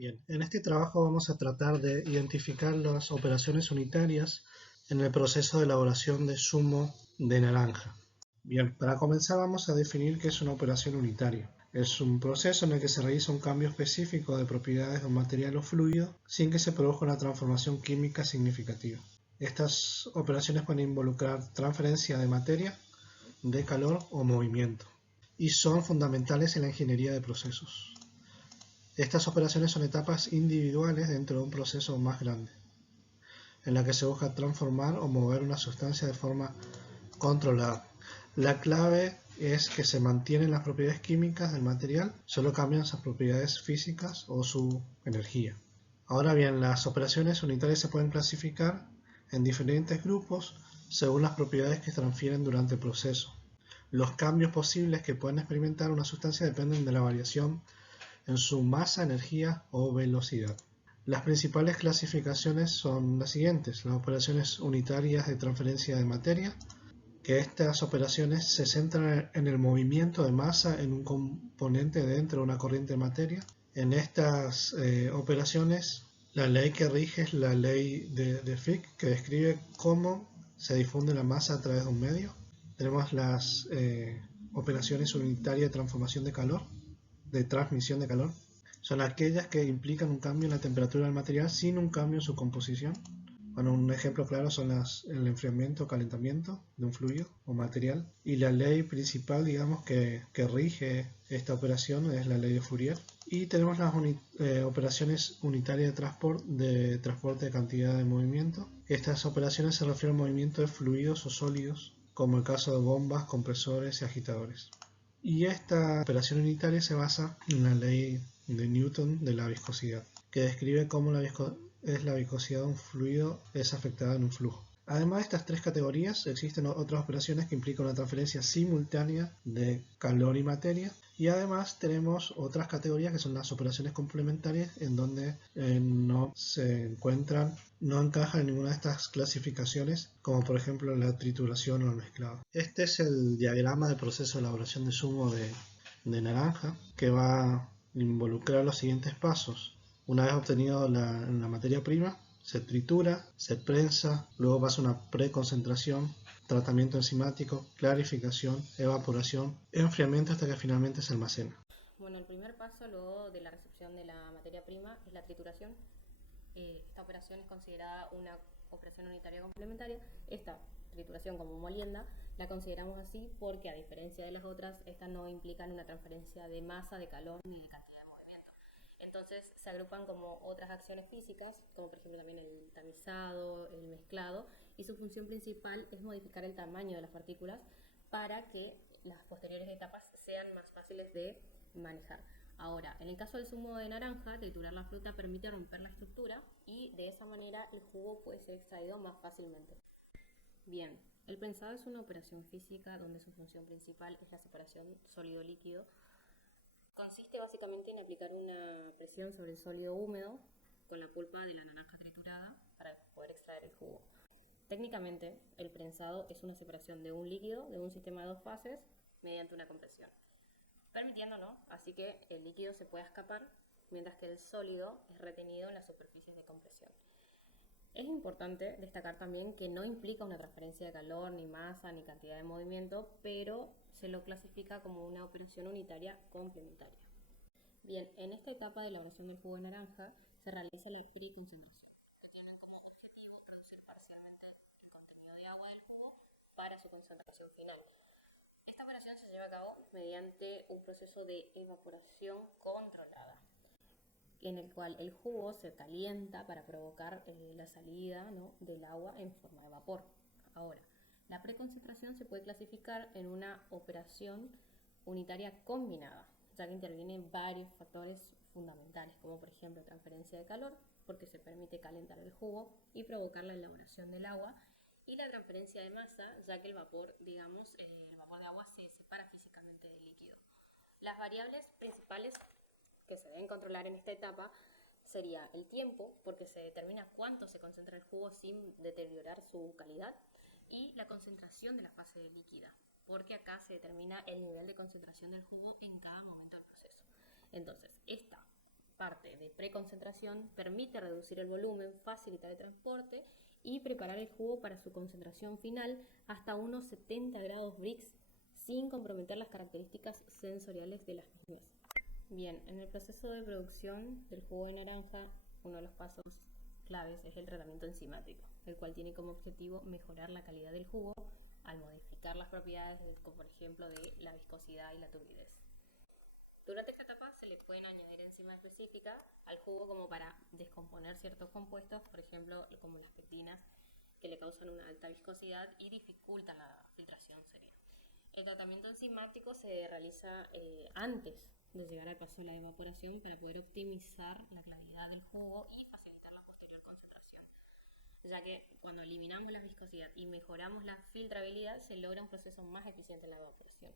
Bien, en este trabajo vamos a tratar de identificar las operaciones unitarias en el proceso de elaboración de zumo de naranja. Bien, para comenzar vamos a definir qué es una operación unitaria. Es un proceso en el que se realiza un cambio específico de propiedades de un material o fluido sin que se produzca una transformación química significativa. Estas operaciones pueden involucrar transferencia de materia, de calor o movimiento, y son fundamentales en la ingeniería de procesos. Estas operaciones son etapas individuales dentro de un proceso más grande, en la que se busca transformar o mover una sustancia de forma controlada. La clave es que se mantienen las propiedades químicas del material, solo cambian sus propiedades físicas o su energía. Ahora bien, las operaciones unitarias se pueden clasificar en diferentes grupos según las propiedades que se transfieren durante el proceso. Los cambios posibles que pueden experimentar una sustancia dependen de la variación en su masa, energía o velocidad. Las principales clasificaciones son las siguientes: las operaciones unitarias de transferencia de materia, que estas operaciones se centran en el movimiento de masa en un componente dentro de una corriente de materia. En estas operaciones, la ley que rige es la ley de Fick, que describe cómo se difunde la masa a través de un medio. Tenemos las operaciones unitarias de transformación de calor, de transmisión de calor. Son aquellas que implican un cambio en la temperatura del material sin un cambio en su composición. Bueno, un ejemplo claro son el enfriamiento o calentamiento de un fluido o material. Y la ley principal, digamos, que rige esta operación es la ley de Fourier. Y tenemos las operaciones unitarias de transporte de cantidad de movimiento. Estas operaciones se refieren al movimiento de fluidos o sólidos, como el caso de bombas, compresores y agitadores. Y esta operación unitaria se basa en la ley de Newton de la viscosidad, que describe cómo la viscosidad de un fluido es afectada en un flujo. Además de estas tres categorías, existen otras operaciones que implican una transferencia simultánea de calor y materia. Y además tenemos otras categorías que son las operaciones complementarias, en donde no encajan en ninguna de estas clasificaciones, como por ejemplo la trituración o el mezclado. Este es el diagrama del proceso de elaboración de zumo de naranja, que va a involucrar los siguientes pasos. Una vez obtenido la materia prima, se tritura, se prensa, luego pasa una preconcentración, tratamiento enzimático, clarificación, evaporación, enfriamiento hasta que finalmente se almacena. Bueno, el primer paso luego de la recepción de la materia prima es la trituración. Esta operación es considerada una operación unitaria complementaria. Esta trituración como molienda la consideramos así porque, a diferencia de las otras, estas no implican una transferencia de masa, de calor ni de cantidad de movimiento. Entonces se agrupan como otras acciones físicas, como por ejemplo también el tamizado, el mezclado, y su función principal es modificar el tamaño de las partículas para que las posteriores etapas sean más fáciles de manejar. Ahora, en el caso del zumo de naranja, triturar la fruta permite romper la estructura y de esa manera el jugo puede ser extraído más fácilmente. Bien, el prensado es una operación física donde su función principal es la separación sólido-líquido. Consiste básicamente en aplicar una presión sobre el sólido húmedo con la pulpa de la naranja triturada para poder extraer el jugo. Técnicamente, el prensado es una separación de un líquido de un sistema de dos fases mediante una compresión, permitiéndolo así que el líquido se pueda escapar mientras que el sólido es retenido en las superficies de compresión. Es importante destacar también que no implica una transferencia de calor, ni masa, ni cantidad de movimiento, pero se lo clasifica como una operación unitaria complementaria. Bien, en esta etapa de elaboración del jugo de naranja se realiza la preconcentración, que tiene como objetivo reducir parcialmente el contenido de agua del jugo para su concentración final. Esta operación se lleva a cabo mediante un proceso de evaporación controlada, en el cual el jugo se calienta para provocar la salida, ¿no?, del agua en forma de vapor. Ahora, la preconcentración se puede clasificar en una operación unitaria combinada, ya que intervienen varios factores fundamentales, como por ejemplo transferencia de calor, porque se permite calentar el jugo y provocar la elaboración del agua, y la transferencia de masa, ya que el vapor, el vapor de agua se separa físicamente del líquido. Las variables principales que se deben controlar en esta etapa sería el tiempo, porque se determina cuánto se concentra el jugo sin deteriorar su calidad, y la concentración de la fase líquida, porque acá se determina el nivel de concentración del jugo en cada momento del proceso. Entonces, esta parte de preconcentración, permite reducir el volumen, facilitar el transporte y preparar el jugo para su concentración final hasta unos 70 grados Brix sin comprometer las características sensoriales de las mismas. Bien, en el proceso de producción del jugo de naranja, uno de los pasos claves es el tratamiento enzimático, el cual tiene como objetivo mejorar la calidad del jugo al modificar las propiedades, como por ejemplo, de la viscosidad y la turbidez. Durante esta etapa se le pueden añadir enzimas específicas al jugo como para descomponer ciertos compuestos, por ejemplo, como las pectinas, que le causan una alta viscosidad y dificultan la filtración seria. El tratamiento enzimático se realiza antes de llegar al paso de la evaporación para poder optimizar la claridad del jugo y facilitar la posterior concentración, ya que cuando eliminamos la viscosidad y mejoramos la filtrabilidad se logra un proceso más eficiente en la evaporación.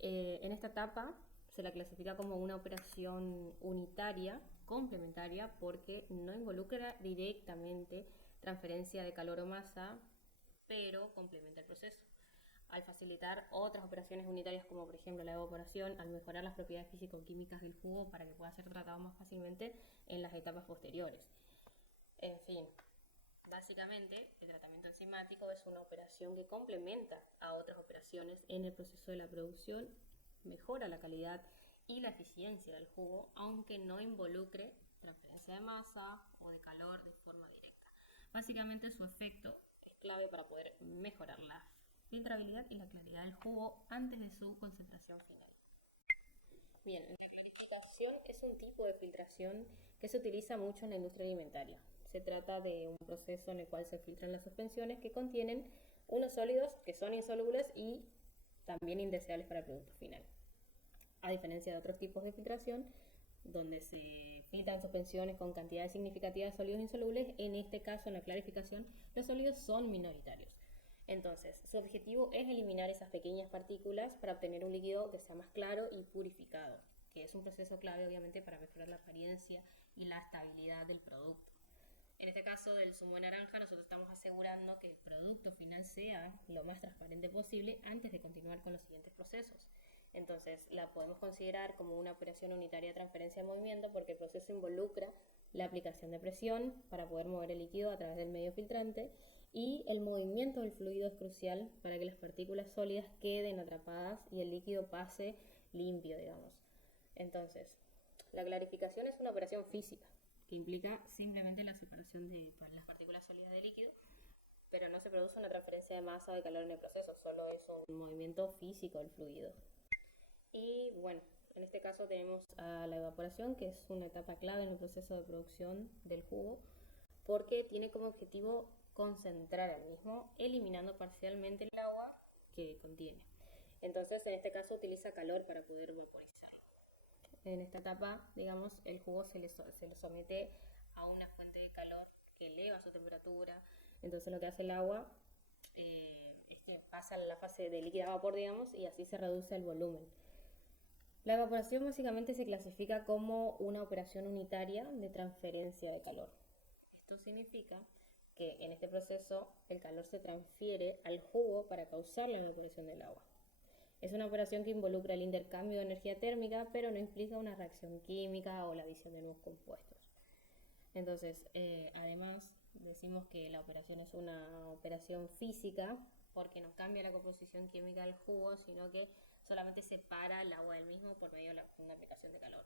En esta etapa se la clasifica como una operación unitaria complementaria porque no involucra directamente transferencia de calor o masa, pero complementa el proceso. Al facilitar otras operaciones unitarias como por ejemplo la evaporación, al mejorar las propiedades físico-químicas del jugo para que pueda ser tratado más fácilmente en las etapas posteriores. En fin, básicamente el tratamiento enzimático es una operación que complementa a otras operaciones en el proceso de la producción, mejora la calidad y la eficiencia del jugo, aunque no involucre transferencia de masa o de calor de forma directa. Básicamente su efecto es clave para poder mejorar la filtrabilidad y la claridad del jugo antes de su concentración final. Bien, la clarificación es un tipo de filtración que se utiliza mucho en la industria alimentaria. Se trata de un proceso en el cual se filtran las suspensiones que contienen unos sólidos que son insolubles y también indeseables para el producto final. A diferencia de otros tipos de filtración, donde se filtran suspensiones con cantidades significativas de sólidos insolubles, en este caso, en la clarificación, los sólidos son minoritarios. Entonces, su objetivo es eliminar esas pequeñas partículas para obtener un líquido que sea más claro y purificado, que es un proceso clave, obviamente, para mejorar la apariencia y la estabilidad del producto. En este caso del zumo de naranja, nosotros estamos asegurando que el producto final sea lo más transparente posible antes de continuar con los siguientes procesos. Entonces, la podemos considerar como una operación unitaria de transferencia de movimiento porque el proceso involucra la aplicación de presión para poder mover el líquido a través del medio filtrante y el movimiento del fluido es crucial para que las partículas sólidas queden atrapadas y el líquido pase limpio, digamos. Entonces, la clarificación es una operación física que implica simplemente la separación de las partículas sólidas del líquido, pero no se produce una transferencia de masa o de calor en el proceso, solo es un movimiento físico del fluido. Y bueno, en este caso tenemos a la evaporación, que es una etapa clave en el proceso de producción del jugo, porque tiene como objetivo concentrar el mismo, eliminando parcialmente el agua que contiene. Entonces, en este caso utiliza calor para poder vaporizar. En esta etapa, digamos, el jugo se le somete a una fuente de calor que eleva su temperatura. Entonces, lo que hace el agua es que pasa a la fase de líquido a vapor, digamos, y así se reduce el volumen. La evaporación básicamente se clasifica como una operación unitaria de transferencia de calor. Esto significa que en este proceso el calor se transfiere al jugo para causar la evaporación del agua. Es una operación que involucra el intercambio de energía térmica, pero no implica una reacción química o la adición de nuevos compuestos. Entonces, además, decimos que la operación es una operación física porque no cambia la composición química del jugo, sino que solamente separa el agua del mismo por medio de una aplicación de calor.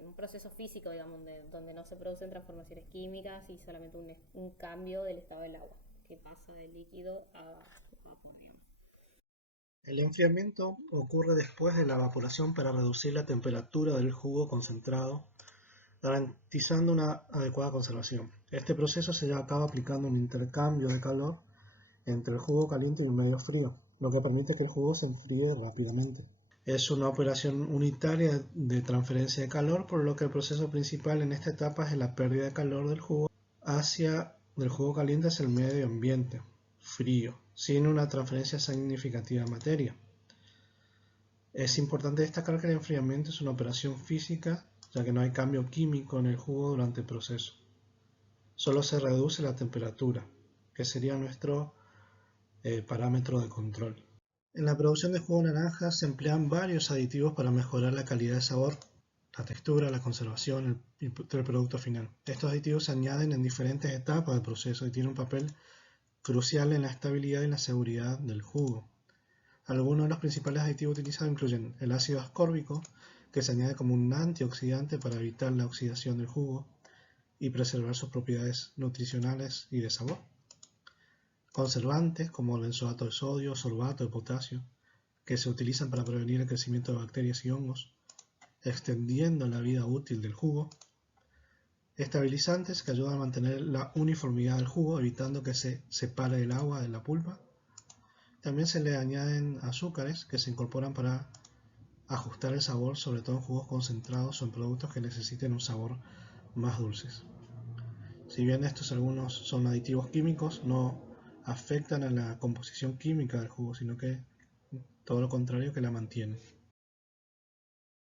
Un proceso físico, digamos, donde no se producen transformaciones químicas y solamente un cambio del estado del agua, que pasa del líquido a vapor, digamos. El enfriamiento ocurre después de la evaporación para reducir la temperatura del jugo concentrado, garantizando una adecuada conservación. Este proceso se lleva a cabo aplicando un intercambio de calor entre el jugo caliente y un medio frío, lo que permite que el jugo se enfríe rápidamente. Es una operación unitaria de transferencia de calor, por lo que el proceso principal en esta etapa es la pérdida de calor del jugo caliente hacia el medio ambiente frío, sin una transferencia significativa de materia. Es importante destacar que el enfriamiento es una operación física, ya que no hay cambio químico en el jugo durante el proceso. Solo se reduce la temperatura, que sería nuestro parámetro de control. En la producción de jugo de naranja se emplean varios aditivos para mejorar la calidad de sabor. la textura, la conservación del producto final. Estos aditivos se añaden en diferentes etapas del proceso y tienen un papel crucial en la estabilidad y la seguridad del jugo. Algunos de los principales aditivos utilizados incluyen el ácido ascórbico, que se añade como un antioxidante para evitar la oxidación del jugo y preservar sus propiedades nutricionales y de sabor. Conservantes como el benzoato de sodio, sorbato de potasio, que se utilizan para prevenir el crecimiento de bacterias y hongos, extendiendo la vida útil del jugo. Estabilizantes que ayudan a mantener la uniformidad del jugo, evitando que se separe el agua de la pulpa. También se le añaden azúcares que se incorporan para ajustar el sabor, sobre todo en jugos concentrados o en productos que necesiten un sabor más dulces. Si bien estos algunos son aditivos químicos, no afectan a la composición química del jugo, sino que todo lo contrario, que la mantienen.